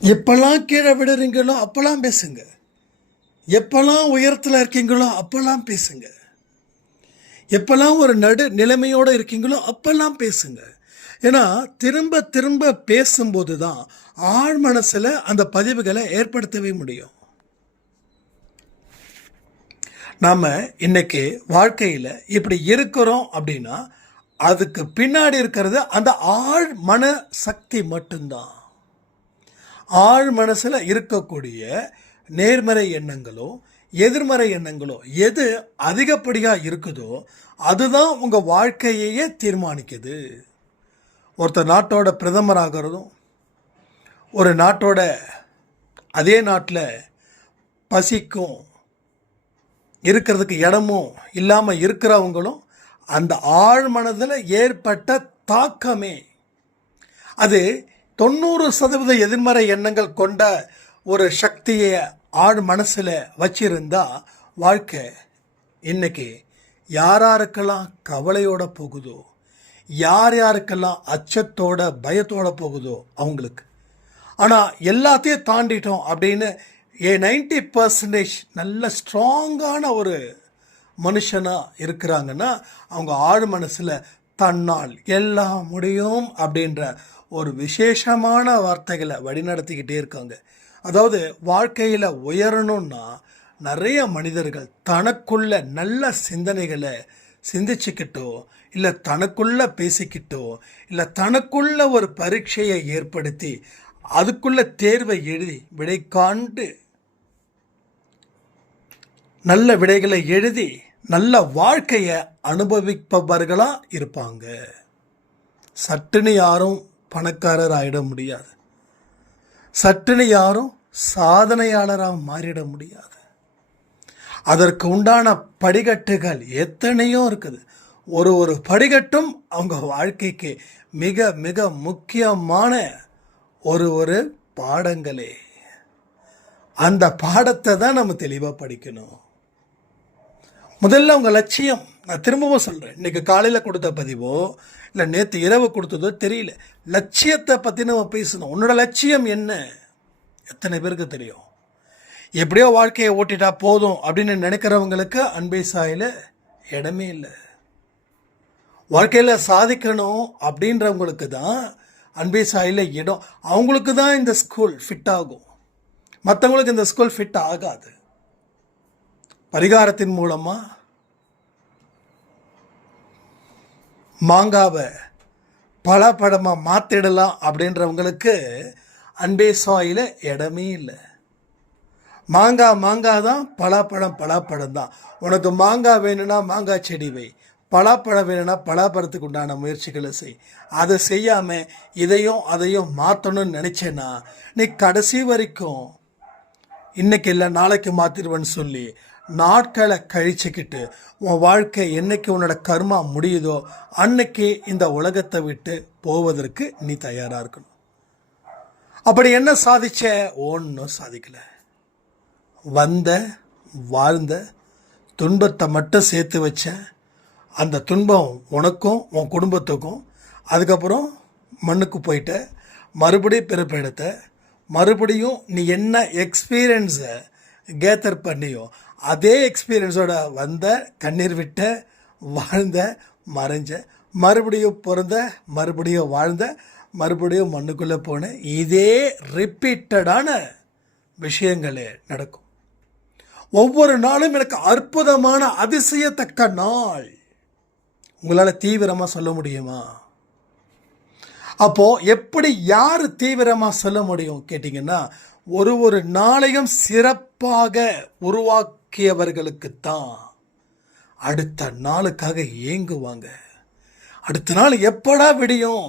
எப்பெல்லாம் கீழே விடுறீங்களோ அப்போல்லாம் பேசுங்க. எப்பெல்லாம் உயரத்தில் இருக்கீங்களோ அப்போல்லாம் பேசுங்க. எப்பெல்லாம் ஒரு நிலைமையோடு இருக்கீங்களோ அப்பெல்லாம் பேசுங்க. ஏன்னா திரும்ப திரும்ப பேசும்போது தான் ஆழ் மனசில் அந்த பதிவுகளை ஏற்படுத்தவே முடியும். நாம் இன்னைக்கு வாழ்க்கையில் இப்படி இருக்கிறோம் அப்படின்னா அதுக்கு பின்னாடி இருக்கிறது அந்த ஆழ் மன சக்தி மட்டும்தான். ஆழ் மனசில் இருக்கக்கூடிய நேர்மறை எண்ணங்களோ எதிர்மறை எண்ணங்களோ எது அதிகப்படியாக இருக்குதோ அதுதான் உங்கள் வாழ்க்கையையே தீர்மானிக்குது. ஒருத்தர் நாட்டோட பிரதமராகிறதும் ஒரு நாட்டோட அதே நாட்டில் பசிக்கும் இருக்கிறதுக்கு இடமும் இல்லாமல் இருக்கிறவங்களும் அந்த ஆழ் மனதில் ஏற்பட்ட தாக்கமே அது 90% எதிர்மறை எண்ணங்கள் கொண்ட ஒரு சக்தியை ஆழ் மனசில் வச்சிருந்தா வாழ்க்கை இன்னைக்கு யாராருக்கெல்லாம் கவலையோட போகுதோ, யார் யாருக்கெல்லாம் அச்சத்தோட பயத்தோட போகுதோ அவங்களுக்கு. ஆனால் எல்லாத்தையும் தாண்டிட்டோம் அப்படின்னு 90% நல்ல ஸ்ட்ராங்கான ஒரு மனுஷனாக இருக்கிறாங்கன்னா அவங்க ஆழ் மனசில் தன்னால் எல்லாம் முடியும் அப்படின்ற ஒரு விசேஷமான வார்த்தைகளை வழிநடத்திக்கிட்டே இருக்காங்க. அதாவது வாழ்க்கையில் உயரணும்னா நிறைய மனிதர்கள் தனக்குள்ள நல்ல சிந்தனைகளை சிந்திச்சுக்கிட்டோ இல்லை தனக்குள்ள பேசிக்கிட்டோ இல்லை தனக்குள்ள ஒரு பரீட்சையை ஏற்படுத்தி அதுக்குள்ள தேர்வை எழுதி விடை காண்டு நல்ல விடைகளை எழுதி நல்ல வாழ்க்கையை அனுபவிப்பவர்களாக இருப்பாங்க. சட்டுன்னு யாரும் பணக்காரர் ஆகிட முடியாது. சட்டுன்னு யாரும் சாதனையாளராக மாறிட முடியாது. அதற்கு உண்டான படிக்கட்டுகள் எத்தனையோ இருக்குது. ஒரு படிக்கட்டும் அவங்க வாழ்க்கைக்கு மிக மிக முக்கியமான ஒரு பாடங்களே. அந்த பாடத்தை தான் நம்ம தெளிவாக படிக்கணும். முதல்ல உங்கள் லட்சியம், நான் திரும்பவும் சொல்கிறேன், இன்றைக்கி காலையில் கொடுத்த பதிவோ இல்லை நேற்று இரவு கொடுத்ததோ தெரியல, லட்சியத்தை பற்றி நம்ம பேசணும். உன்னோட லட்சியம் என்ன? எத்தனை பேருக்கு தெரியும்? எப்படியோ வாழ்க்கையை ஓட்டிட்டா போதும் அப்படின்னு நினைக்கிறவங்களுக்கு அன்பே சாயில் இடமே இல்லை. வாழ்க்கையில் சாதிக்கணும் அப்படின்றவங்களுக்கு தான் அன்பே சாயில் இடம். அவங்களுக்கு தான் இந்த ஸ்கூல் ஃபிட் ஆகும், மற்றவங்களுக்கு இந்த ஸ்கூல் ஃபிட் ஆகாது. பரிகாரத்தின் மூலமாக மாங்காவை பழப்பழமாக மாற்றிடலாம் அப்படின்றவங்களுக்கு அன்பே சாயில் இடமே இல்லை. மாங்காய் தான், பலாப்பழம் தான். உனக்கு மாங்காய் வேணும்னா மாங்காய் செடி வை, பலாப்பழம் வேணும்னா பலாப்பழத்துக்கு உண்டான முயற்சிகளை செய். அதை செய்யாமல் இதையும் அதையும் மாற்றணும்னு நினச்சேன்னா நீ கடைசி வரைக்கும் இன்னைக்கு இல்லை நாளைக்கு மாற்றிடுவேன்னு சொல்லி நாட்களை கழிச்சுக்கிட்டு உன் வாழ்க்கை என்னைக்கு உன்னோட கர்மா முடியுதோ அன்னைக்கு இந்த உலகத்தை விட்டு போவதற்கு நீ தயாராக இருக்கணும். அப்படி என்ன சாதிச்ச? ஒன்றும் சாதிக்கலை. வந்த வாழ்ந்த துன்பத்தை மட்டும் சேர்த்து வச்ச. அந்த துன்பம் உனக்கும் உன் குடும்பத்துக்கும். அதுக்கப்புறம் மண்ணுக்கு போயிட்ட, மறுபடியும் பிறப்பெடுத்த, மறுபடியும் நீ என்ன எக்ஸ்பீரியன்ஸை கேதர் பண்ணியோ அதே எக்ஸ்பீரியன்ஸோட வந்த, கண்ணீர் விட்ட, வாழ்ந்த, மறைஞ்ச, மறுபடியும் பிறந்த, மறுபடியும் வாழ்ந்த, மறுபடியும் மண்ணுக்குள்ளே போன. இதே ரிப்பீட்டடான விஷயங்களே நடக்கும். ஒவ்வொரு நாளும் எனக்கு அற்புதமான அதிசயத்தக்க நாள். உங்களால் தீவிரமாக சொல்ல முடியுமா? அப்போது எப்படி யார் தீவிரமாக சொல்ல முடியும் கேட்டிங்கன்னா, ஒரு நாளையும் சிறப்பாக உருவாக்கியவர்களுக்குத்தான் அடுத்த நாளுக்காக ஏங்குவாங்க. அடுத்த நாள் எப்படா விடியும்?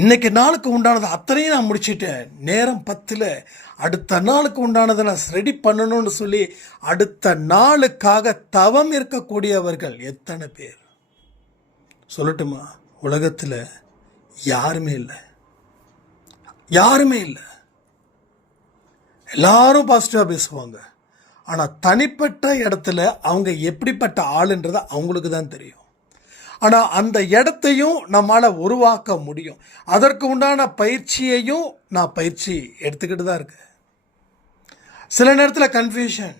இன்னைக்கு நாளுக்கு உண்டானது அத்தனையும் நான் முடிச்சிட்டேன், நேரம் 10 அடுத்த நாளுக்கு உண்டானதை நான் ரெடி பண்ணணும்னு சொல்லி அடுத்த நாளுக்காக தவம் இருக்கக்கூடியவர்கள் எத்தனை பேர் சொல்லட்டுமா? உலகத்தில் யாருமே இல்லை, யாருமே இல்லை. எல்லாரும் பாசிட்டிவாக பேசுவாங்க. ஆனால் தனிப்பட்ட இடத்துல அவங்க எப்படிப்பட்ட ஆளுன்றதை அவங்களுக்கு தான் தெரியும். ஆனால் அந்த இடத்தையும் நம்மளால் உருவாக்க முடியும். அதற்கு உண்டான பயிற்சியையும் நான் பயிற்சி எடுத்துக்கிட்டு தான் இருக்கேன். சில நேரத்தில் கன்ஃபியூஷன்,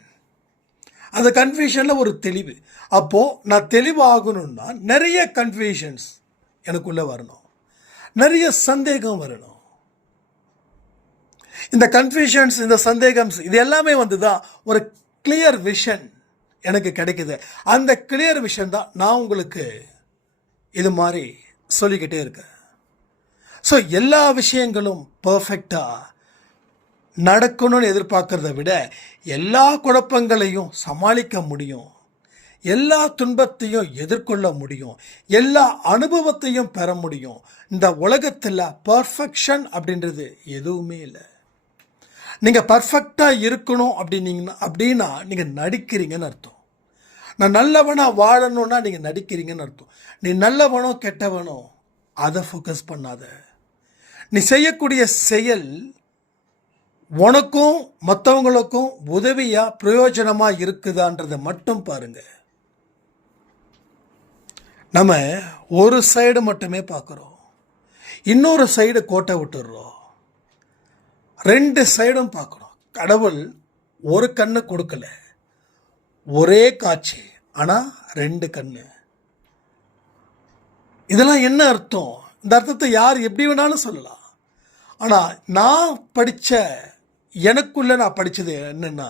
அந்த கன்ஃபியூஷனில் ஒரு தெளிவு. அப்போது நான் தெளிவாகணும்னா நிறைய கன்ஃபியூஷன்ஸ் எனக்குள்ளே வரணும், நிறைய சந்தேகம் வரணும். இந்த கன்ஃபியூஷன்ஸ், இந்த சந்தேகம், இது எல்லாமே வந்து தான் ஒரு கிளியர் விஷன் எனக்கு கிடைக்குது. அந்த கிளியர் விஷன் தான் நான் உங்களுக்கு இது மாதிரி சொல்லிக்கிட்டே இருக்கேன். ஸோ எல்லா விஷயங்களும் பர்ஃபெக்டாக நடக்கணும்னு எதிர்பார்க்கறத விட எல்லா குழப்பங்களையும் சமாளிக்க முடியும், எல்லா துன்பத்தையும் எதிர்கொள்ள முடியும், எல்லா அனுபவத்தையும் பெற முடியும். இந்த உலகத்தில் பர்ஃபெக்ஷன் அப்படின்றது எதுவுமே இல்லை. நீங்கள் பர்ஃபெக்டாக இருக்கணும் அப்படின்னா நீங்கள் நடிக்கிறீங்கன்னு அர்த்தம். நான் நல்லவனாக வாழணும்னா நீங்கள் நடிக்கிறீங்கன்னு அர்த்தம். நீ நல்லவனோ கெட்டவனோ அதை ஃபோக்கஸ் பண்ணாத. நீ செய்யக்கூடிய செயல் உனக்கும் மற்றவங்களுக்கும் உதவியாக பிரயோஜனமாக இருக்குதான்றதை மட்டும் பாருங்க. நம்ம ஒரு சைடு மட்டுமே பார்க்குறோம், இன்னொரு சைடு கோட்டை விட்டுடுறோம். 2 சைடும் பார்க்கணும். கடவுள் ஒரு கண்ணு கொடுக்கல, ஒரே காட்சி, ஆனால் 2 கண்ணு. இதெல்லாம் என்ன அர்த்தம்? இந்த அர்த்தத்தை யார் எப்படி வேணாலும் சொல்லலாம். ஆனால் நான் எனக்குள்ள நான் படித்தது என்னென்னா,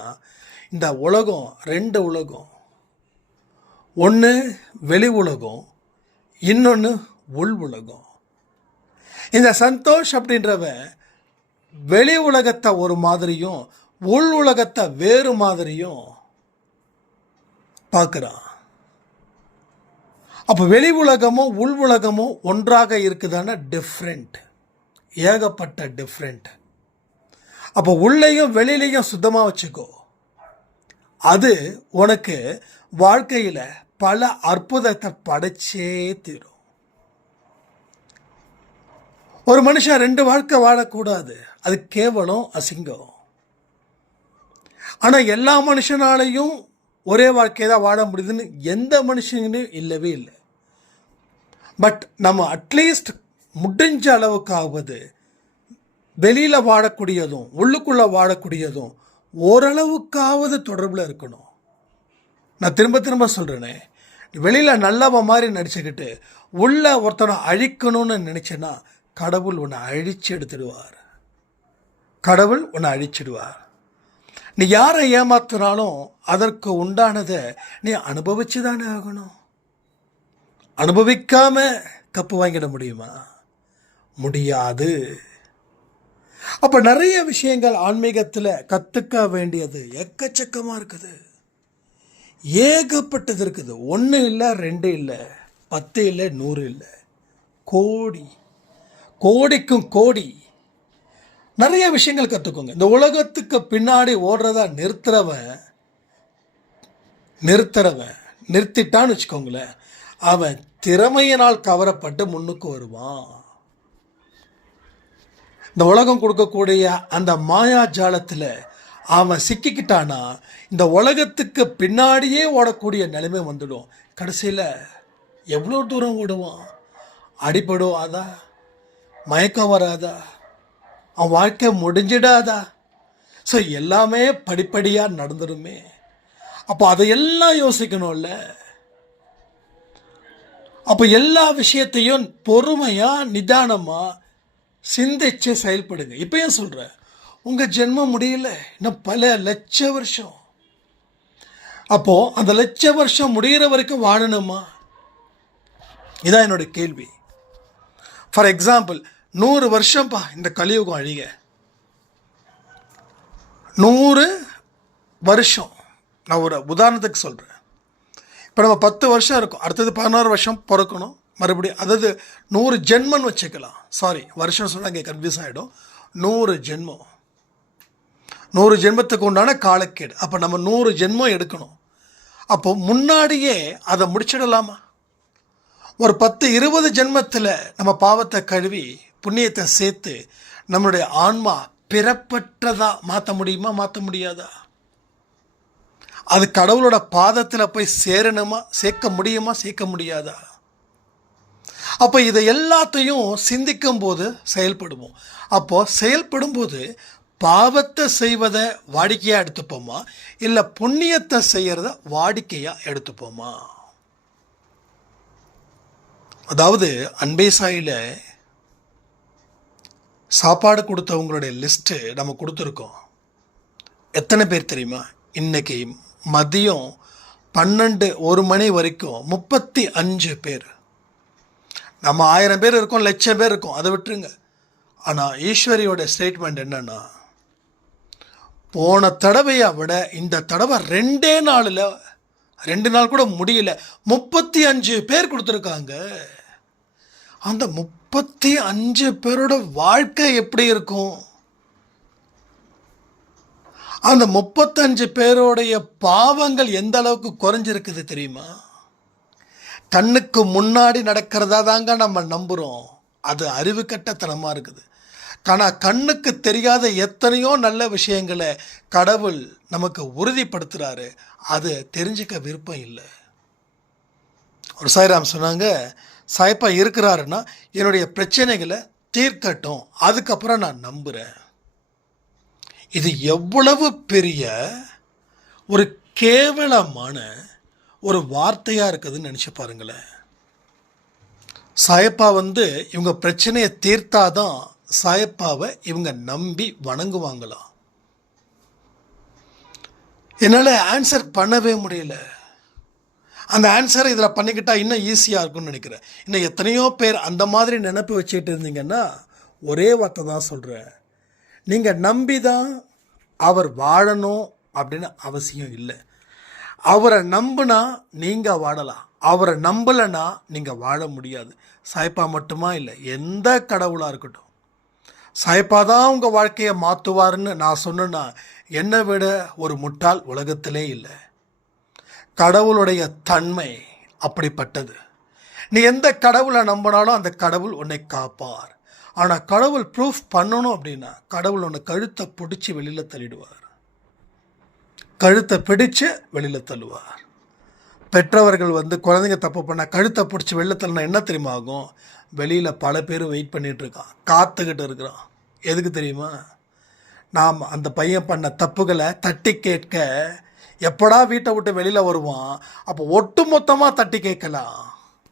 இந்த உலகம் 2 உலகம். ஒன்று வெளி உலகம், இன்னொன்று உள் உலகம். இந்த சந்தோஷ் அப்படின்றவன் வெளி உலகத்தை ஒரு மாதிரியும் உள் உலகத்தை வேறு மாதிரியும் பார்க்குறான். அப்போ வெளி உலகமும் உள் உலகமும் ஒன்றாக இருக்குதான டிஃப்ரெண்ட், ஏகப்பட்ட டிஃப்ரெண்ட். அப்போ உள்ளேயும் வெளியிலையும் சுத்தமாக வச்சுக்கோ. அது உனக்கு வாழ்க்கையில் பல அற்புதத்தை படைச்சே தீரும். ஒரு மனுஷன் 2 வாழ்க்கை வாழக்கூடாது, அது கேவலம், அசிங்கம். ஆனால் எல்லா மனுஷனாலையும் ஒரே வாழ்க்கையை தான் வாழ முடியுதுன்னு எந்த மனுஷங்களையும் இல்லவே இல்லை. பட் நம்ம அட்லீஸ்ட் முடிஞ்ச அளவுக்காவது வெளியில் வாழக்கூடியதும் உள்ளுக்குள்ளே வாழக்கூடியதும் ஓரளவுக்காவது தொடர்பில் இருக்கணும். நான் திரும்ப திரும்ப சொல்கிறேனே, வெளியில் நல்லவன் மாதிரி நடிச்சுக்கிட்டு உள்ள ஒருத்தனை அழிக்கணும்னு நினச்சேன்னா கடவுள் உன்னை அழிச்சு எடுத்துடுவார். கடவுள் உன்னை அழிச்சிடுவார். நீ யாரை ஏமாத்தினாலும் அதற்கு உண்டானதை நீ அனுபவிச்சு தானே ஆகணும். அனுபவிக்காம கப்பு வாங்கிட முடியுமா? முடியாது. அப்போ நிறைய விஷயங்கள் ஆன்மீகத்தில் கற்றுக்க வேண்டியது எக்கச்சக்கமாக இருக்குது, ஏகப்பட்டது இருக்குது. 1 இல்லை, 2 இல்லை, 10 இல்லை, 100 இல்லை, கோடி, கோடிக்கும் கோடி நிறைய விஷயங்கள் கற்றுக்கோங்க. இந்த உலகத்துக்கு பின்னாடி ஓடுறதா நிறுத்திட்டான்னு வச்சுக்கோங்களேன், அவன் திறமையினால் கவரப்பட்டு முன்னுக்கு வருவான். இந்த உலகம் கொடுக்கக்கூடிய அந்த மாயா ஜாலத்தில் அவன் சிக்கிக்கிட்டானா இந்த உலகத்துக்கு பின்னாடியே ஓடக்கூடிய நிலைமை வந்துடும். கடைசியில் எவ்வளோ தூரம் ஓடுவான்? அடிபடும் அதா, மயக்கம் வராதா, அவன் வாழ்க்கை முடிஞ்சிடாதா? ஸோ எல்லாமே படிப்படியாக நடந்துடுமே. அப்போ அதையெல்லாம் யோசிக்கணும்ல. அப்போ எல்லா விஷயத்தையும் பொறுமையாக நிதானமாக சிந்திச்சு செயல்படுங்க. இப்பயும் சொல்கிறேன், உங்கள் ஜென்மம் முடியல, இன்னும் பல லட்ச வருஷம். அப்போது அந்த லட்ச வருஷம் முடிகிற வரைக்கும் வாழணுமா? இதான் என்னோட கேள்வி. ஃபார் எக்ஸாம்பிள், 100 வருஷம்ப்பா இந்த கலியுகம் அழிக, 100 வருஷம். நான் ஒரு உதாரணத்துக்கு சொல்கிறேன். இப்போ நம்ம 10 வருஷம் இருக்கும், அடுத்தது 16 வருஷம் பிறக்கணும் மறுபடியும். அதாவது 100 ஜென்மன்னு வச்சுக்கலாம். சாரி, வருஷம் சொன்னால் இங்கே கன்ஃபியூஸ் ஆகிடும். 100 ஜென்மம், 100 ஜென்மத்துக்கு உண்டான காலக்கேடு. அப்போ நம்ம 100 ஜென்மம் எடுக்கணும். அப்போ முன்னாடியே அதை முடிச்சிடலாமா? ஒரு 10-20 ஜென்மத்தில் நம்ம பாவத்தை கழுவி புண்ணியத்தை சேர்த்து நம்மளுடைய ஆன்மா பிறப்பற்றதா மாற்ற முடியுமா? மாற்ற முடியாதா? அது கடவுளோட பாதத்தில் போய் சேரணுமா? சேர்க்க முடியுமா? சேர்க்க முடியாதா? அப்போ இதை எல்லாத்தையும் சிந்திக்கும் போது செயல்படுவோம். அப்போது செயல்படும் போது பாவத்தை செய்வதை வாடிக்கையாக எடுத்துப்போமா, இல்லை புண்ணியத்தை செய்கிறத வாடிக்கையாக எடுத்துப்போமா? அதாவது அன்பே சாயில சாப்பாடு கொடுத்தவங்களுடைய லிஸ்ட்டு நம்ம கொடுத்துருக்கோம். எத்தனை பேர் தெரியுமா? இன்னைக்கு மதியம் 12-1 மணி வரைக்கும் 35 பேர். நம்ம 1000 பேர் இருக்கோம், 1,00,000 பேர் இருக்கோம், அதை விட்டுருங்க. ஆனால் ஈஸ்வரியோட ஸ்டேட்மெண்ட் என்னன்னா, போன தடவையை விட இந்த தடவை 2 நாளில் 2 நாள் கூட முடியல, 35 பேர் கொடுத்துருக்காங்க. அந்த 35 பேரோட வாழ்க்கை எப்படி இருக்கும்? அந்த 35 பேரோடைய பாவங்கள் எந்த அளவுக்கு குறைஞ்சிருக்குது தெரியுமா? கண்ணுக்கு முன்னாடி நடக்கிறதா தாங்க நம்ம நம்புகிறோம். அது அறிவு கட்டத்தனமாக இருக்குது. ஆனால் கண்ணுக்கு தெரியாத எத்தனையோ நல்ல விஷயங்களை கடவுள் நமக்கு உறுதிப்படுத்துகிறாரு. அது தெரிஞ்சுக்க விருப்பம் இல்லை. ஒரு சாய்ராம் சொன்னாங்க, சாயப்பா இருக்கிறாருன்னா என்னுடைய பிரச்சனைகளை தீர்க்கட்டும், அதுக்கப்புறம் நான் நம்புகிறேன். இது எவ்வளவு பெரிய ஒரு கேவலமான ஒரு வார்த்தையாக இருக்குதுன்னு நினச்சி பாருங்களேன். சாயப்பா இவங்க பிரச்சனையை தீர்த்தாதான் சாயப்பாவை இவங்க நம்பி வணங்குவாங்களாம். என்னால் ஆன்சர் பண்ணவே முடியல. அந்த ஆன்சரை இதில் பண்ணிக்கிட்டால் இன்னும் ஈஸியாக இருக்கும்னு நினைக்கிறேன். இன்னும் எத்தனையோ பேர் அந்த மாதிரி நினைப்பு வச்சுக்கிட்டு இருந்தீங்கன்னா ஒரே வார்த்தை தான் சொல்கிறேன். நீங்கள் நம்பி தான் அவர் வாழணும் அப்படின்னு அவசியம் இல்லை. அவரை நம்பினா நீங்கள் வாழலாம், அவரை நம்பலைன்னா நீங்கள் வாழ முடியாது. சாய்ப்பா மட்டுமா இல்லை, எந்த கடவுளாக இருக்கட்டும், சாய்ப்பா தான் உங்கள் வாழ்க்கையை மாற்றுவார்னு நான் சொன்னேன்னா என்னை விட ஒரு முட்டாள் உலகத்திலே இல்லை. கடவுளுடைய தன்மை அப்படிப்பட்டது. நீ எந்த கடவுளை நம்பினாலும் அந்த கடவுள் உன்னை காப்பார். ஆனால் கடவுள் ப்ரூஃப் பண்ணணும் அப்படின்னா கடவுள் உன்னை கழுத்தை பிடிச்சி வெளியில் தள்ளிடுவார், கழுத்தை பிடிச்சு வெளியில் தள்ளுவார். பெற்றவர்கள் குழந்தைங்க தப்பு பண்ணால் கழுத்தை பிடிச்சி வெளியில் தள்ளினா என்ன தெரியுமா ஆகும்? வெளியில் பல பேர் வெயிட் பண்ணிகிட்டு இருக்கான், காத்துக்கிட்டு இருக்கிறான். எதுக்கு தெரியுமா? நாம் அந்த பையன் பண்ண தப்புகளை தட்டி கேட்க எப்படா வீட்டை விட்டு வெளியில் வருவான், அப்போ ஒட்டு மொத்தமாக தட்டி கேட்கலாம்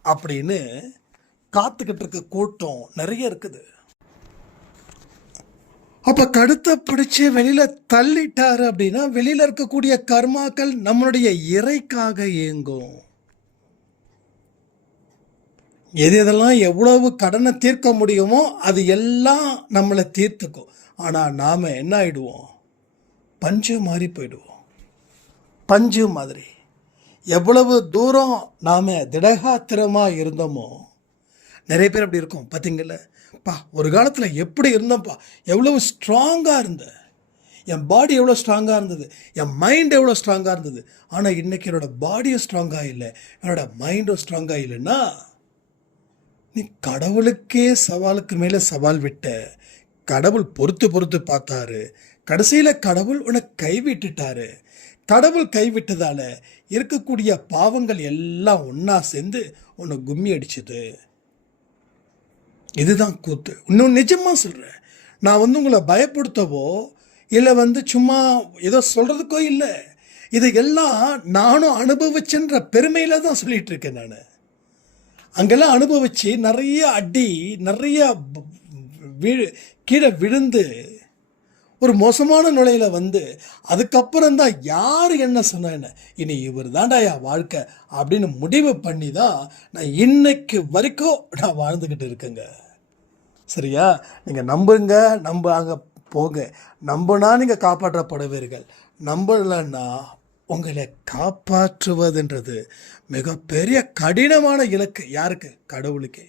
அப்படின்னு காத்துக்கிட்டு இருக்க கூட்டம் நிறைய இருக்குது. அப்போ கழுத்தை பிடிச்சி வெளியில் தள்ளிட்டாரு அப்படின்னா வெளியில் இருக்கக்கூடிய கர்மாக்கள் நம்மளுடைய இறைக்காக இயங்கும். எதெல்லாம் எவ்வளவு கடனை தீர்க்க முடியுமோ அது எல்லாம் நம்மளை தீர்த்துக்கும். ஆனால் நாம் என்ன ஆகிடுவோம்? பஞ்சு மாதிரி போயிடுவோம். பஞ்சு மாதிரி எவ்வளவு தூரம் நாம் திடகாத்திரமாக இருந்தோமோ, நிறைய பேர் அப்படி இருக்கும் பார்த்தீங்கள. ஒரு காலத்தில் எப்படி இருந்தோம்ப்பா, எவ்வளவு ஸ்ட்ராங்காக இருந்தேன், என் பாடி எவ்வளோ ஸ்ட்ராங்காக இருந்தது, என் மைண்ட் எவ்வளோ ஸ்ட்ராங்காக இருந்தது. ஆனால் இன்றைக்கி என்னோடய பாடியும் ஸ்ட்ராங்காக இல்லை, என்னோடய மைண்டும் ஸ்ட்ராங்காக இல்லைன்னா நீ கடவுளுக்கே சவாலுக்கு மேலே சவால் விட்ட. கடவுள் பொறுத்து பார்த்தாரு, கடைசியில் கடவுள் உன்னை கைவிட்டுட்டாரு. கடவுள் கைவிட்டதால் இருக்கக்கூடிய பாவங்கள் எல்லாம் ஒன்றா சேர்ந்து உன்னை கும்மி அடிச்சுது. இதுதான் கூத்து. இன்னும் நிஜமாக சொல்கிறேன். நான் உங்களை பயப்படுத்தவோ இல்லை சும்மா ஏதோ சொல்கிறதுக்கோ இல்லை. இதையெல்லாம் நானும் அனுபவிச்சுன்ற பெருமையில் தான் சொல்லிகிட்டு இருக்கேன். நான் அங்கெல்லாம் அனுபவித்து நிறைய அடி, நிறைய கீழே விழுந்து ஒரு மோசமான நிலையில் அதுக்கப்புறம்தான் யார் என்ன சொன்ன, இனி இவர் தாண்டாயா வாழ்க்கை அப்படின்னு முடிவு பண்ணி தான் நான் இன்னைக்கு வரைக்கும் நான் வாழ்ந்துக்கிட்டு இருக்கேங்க. சரியா? நீங்கள் நம்புங்க, அங்கே போங்க. நம்பினா நீங்கள் காப்பாற்றப்படுவீர்கள், நம்பலைன்னா உங்களை காப்பாற்றுவதுன்றது மிகப்பெரிய கடினமான இலக்கு. யாருக்கு? கடவுளுக்கே.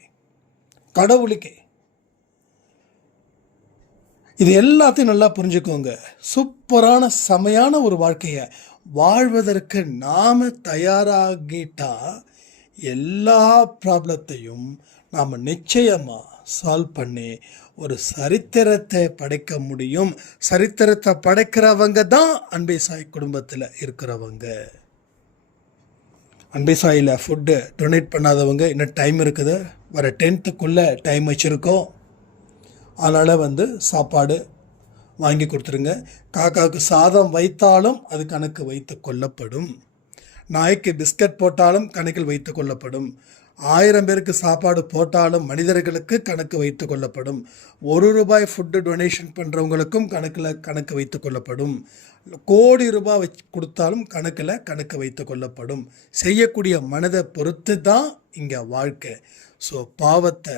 இது எல்லாத்தையும் நல்லா புரிஞ்சுக்கோங்க. சூப்பரான செமையான ஒரு வாழ்க்கையை வாழ்வதற்கு நாம் தயாராகிட்டா எல்லா ப்ராப்ளத்தையும் நாம் நிச்சயமாக சால்வ் பண்ணி ஒரு சரித்திரத்தை படைக்க முடியும். சரித்திரத்தை படைக்கிறவங்க தான் அன்பே சாய் குடும்பத்தில் இருக்கிறவங்க. அன்பே சாயில் ஃபுட்டு டொனேட் பண்ணாதவங்க இன்னும் டைம் இருக்குது. வர 10th டைம் வச்சுருக்கோம். அதனால் சாப்பாடு வாங்கி கொடுத்துருங்க. காக்காவுக்கு சாதம் வைத்தாலும் அது கணக்கு வைத்து கொள்ளப்படும். நாய்க்கு பிஸ்கட் போட்டாலும் கணக்கில் வைத்து கொள்ளப்படும். 1000 பேருக்கு சாப்பாடு போட்டாலும் மனிதர்களுக்கு கணக்கு வைத்து கொள்ளப்படும். ₹1 ஃபுட்டு டொனேஷன் பண்ணுறவங்களுக்கும் கணக்கு வைத்து கொள்ளப்படும். கோடி ரூபாய் கொடுத்தாலும் கணக்கு வைத்து கொள்ளப்படும். செய்யக்கூடிய மனதை பொறுத்து தான் இங்கே வாழ்க்கை. ஸோ பாவத்தை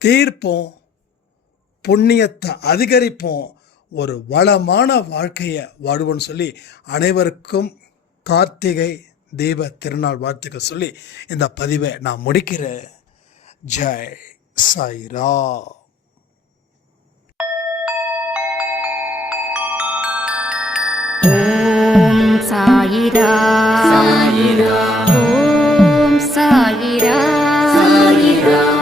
தீர்ப்போம், புண்ணியத்தை அதிகரிப்போம், ஒரு வளமான வாழ்க்கையை வாழ்வோன்னு சொல்லி அனைவருக்கும் கார்த்திகை தீப திருநாள் வாழ்த்துக்கள் சொல்லி இந்த பதிவை நான் முடிக்கிறேன். ஜெய் சாய்ராம். ஓம் சாயிராம். சாயிராம். ஓம் சாயிராம். சாயிராம்.